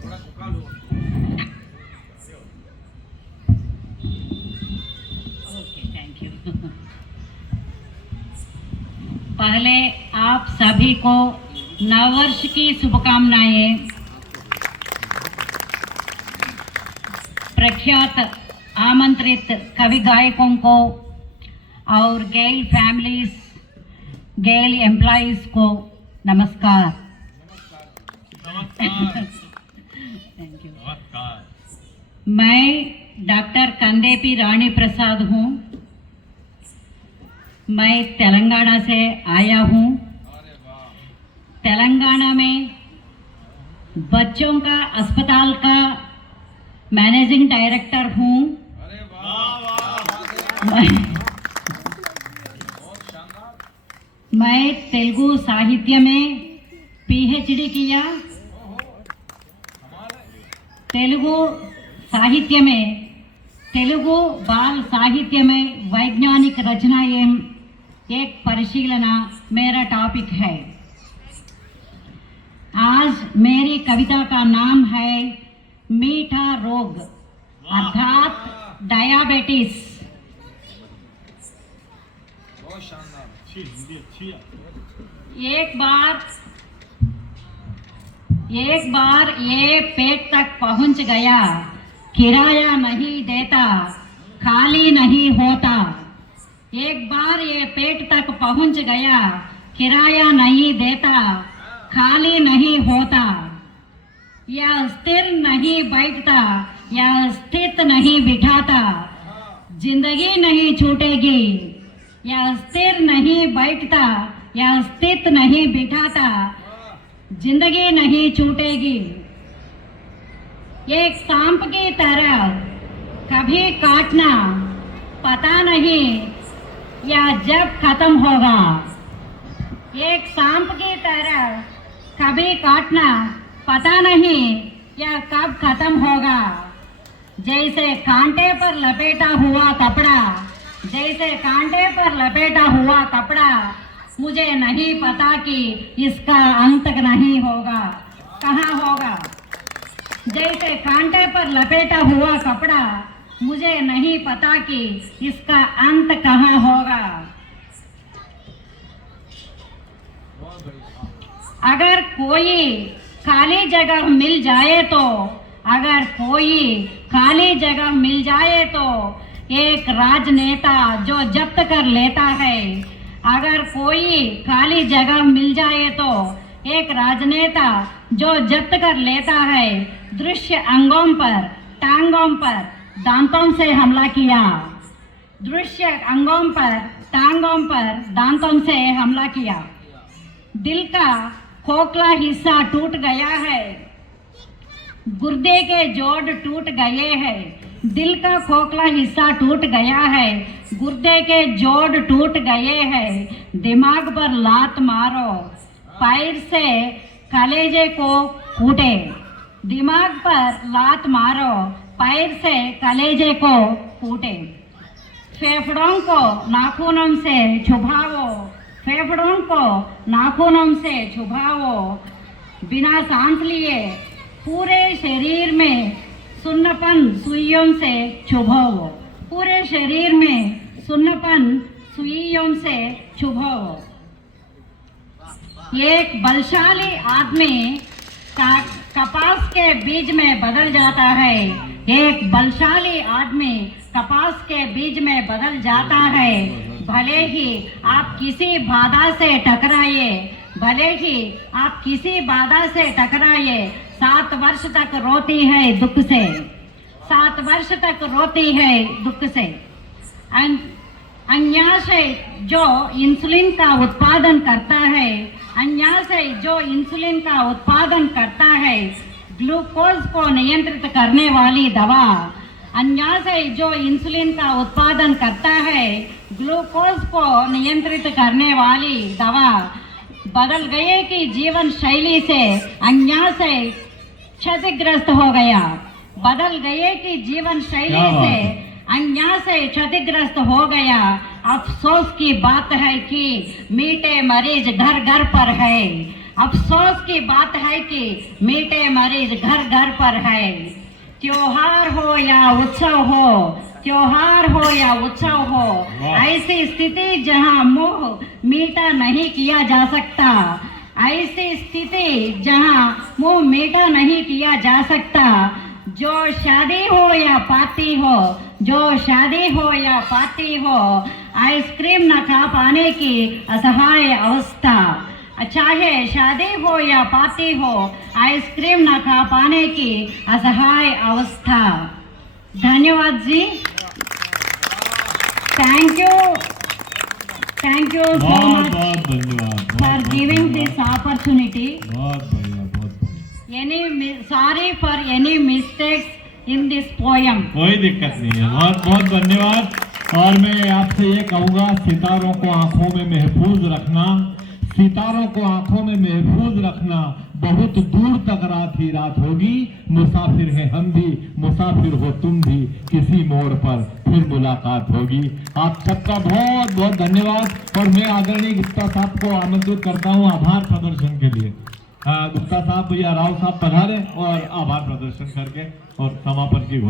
Okay, thank you. पहले आप सभी को नववर्ष की शुभकामनाएं। प्रख्यात आमंत्रित कवि गायकों को और गेल फैमिलीज, गेल एम्प्लॉइज को नमस्कार। Thank you. मैं डॉक्टर कंदेपी रानी प्रसाद हूँ। मैं तेलंगाना से आया हूँ। तेलंगाना में बच्चों का अस्पताल का मैनेजिंग डायरेक्टर हूँ। मैं तेलुगु साहित्य में पीएचडी किया। तेलुगु साहित्य में, तेलुगु बाल साहित्य में वैज्ञानिक रचनाएं एक परिशीलना मेरा टॉपिक है। आज मेरी कविता का नाम है मीठा रोग अर्थात डायबिटीज। एक बार ये पेट तक पहुंच गया, किराया नहीं देता, खाली नहीं होता। एक बार ये पेट तक पहुंच गया, किराया नहीं देता, खाली नहीं होता। यह स्थिर नहीं बैठता, यह स्थित नहीं बिठाता, जिंदगी नहीं छूटेगी। यह स्थिर नहीं बैठता, यह स्थित नहीं बिठाता, जिंदगी नहीं छूटेगी। एक सांप की तरह कभी काटना, पता नहीं यह जब खत्म होगा। एक सांप की तरह कभी काटना, पता नहीं यह कब खत्म होगा। जैसे कांटे पर लपेटा हुआ कपड़ा, जैसे कांटे पर लपेटा हुआ कपड़ा, मुझे नहीं पता कि इसका अंत नहीं होगा, कहाँ होगा। जैसे कांटे पर लपेटा हुआ कपड़ा, मुझे नहीं पता कि इसका अंत कहाँ होगा। अगर कोई खाली जगह मिल जाए तो, अगर कोई खाली जगह मिल जाए तो एक राजनेता जो जब्त कर लेता है। अगर कोई खाली जगह मिल जाए तो एक राजनेता जो जब्त कर लेता है। दृश्य अंगों पर, टांगों पर, दांतों से हमला किया। दृश्य अंगों पर, टांगों पर, दांतों से हमला किया। दिल का खोखला हिस्सा टूट गया है, गुर्दे के जोड़ टूट गए हैं। दिल का खोखला हिस्सा टूट गया है, गुर्दे के जोड़ टूट गए हैं। दिमाग पर लात मारो, पैर से कलेजे को कूटे। दिमाग पर लात मारो, पैर से कलेजे को कूटे। फेफड़ों को नाखूनों से छुपाओ, फेफड़ों को नाखूनों से छुपाओ। बिना सांस लिए पूरे शरीर में सुन्नपन सुइयों से छुपाओ। पूरे शरीर में सुन्नपन सुइयों से छुपाओ। एक बलशाली आदमी कपास के बीज में बदल जाता है। एक बलशाली आदमी कपास के बीज में बदल जाता है। भले ही आप किसी बाधा से टकराए, भले ही आप किसी बाधा से टकराए। 7 वर्ष तक रोती है दुख से, 7 वर्ष तक रोती है दुख से। अन्याशय जो इंसुलिन का उत्पादन करता है, अन्याशय जो इंसुलिन का उत्पादन करता है, ग्लूकोज को नियंत्रित करने वाली दवा। अन्याशय जो इंसुलिन का उत्पादन करता है, ग्लूकोज को नियंत्रित करने वाली दवा। बदल गए कि जीवन शैली से अन्याशय क्षतिग्रस्त हो गया। बदल गए कि जीवन शैली से अन्याशय क्षतिग्रस्त हो गया। अफसोस की बात है कि मीठे मरीज घर घर पर है। अफसोस की बात है कि मीठे मरीज घर घर पर है। त्योहार हो या उत्सव हो, त्योहार हो या उत्सव हो, ऐसी स्थिति जहां मुंह मीठा नहीं किया जा सकता, ऐसी स्थिति जहां मुंह मीठा नहीं किया जा सकता। जो शादी हो या पार्टी हो, जो शादी हो या पार्टी हो, आइसक्रीम न खा पाने की असहाय अवस्था। चाहे शादी हो या पार्टी हो, आइसक्रीम न खा पाने की असहाय अवस्था। धन्यवाद जी, थैंक यू सो बहुत मच बहुत धन्यवाद फॉर गिविंग दिस अपॉर्चुनिटी। बहुत बढ़िया, बहुत बढ़िया। Sorry for any mistakes in this poem. कोई दिक्कत नहीं है, बहुत बहुत धन्यवाद। और मैं आपसे ये कहूँगा, सितारों को आंखों में महफूज रखना, सितारों को आंखों में महफूज रखना। बहुत दूर तक रात ही रात होगी, मुसाफिर हैं हम भी, मुसाफिर हो तुम भी, किसी मोड़ पर फिर मुलाकात होगी। आप सबका बहुत बहुत धन्यवाद। और मैं आदरणीय गुप्ता साहब को आमंत्रित करता हूँ आभार प्रदर्शन के लिए। गुप्ता साहब या राव साहब पधारे और आभार प्रदर्शन करके और समापन की घोषणा।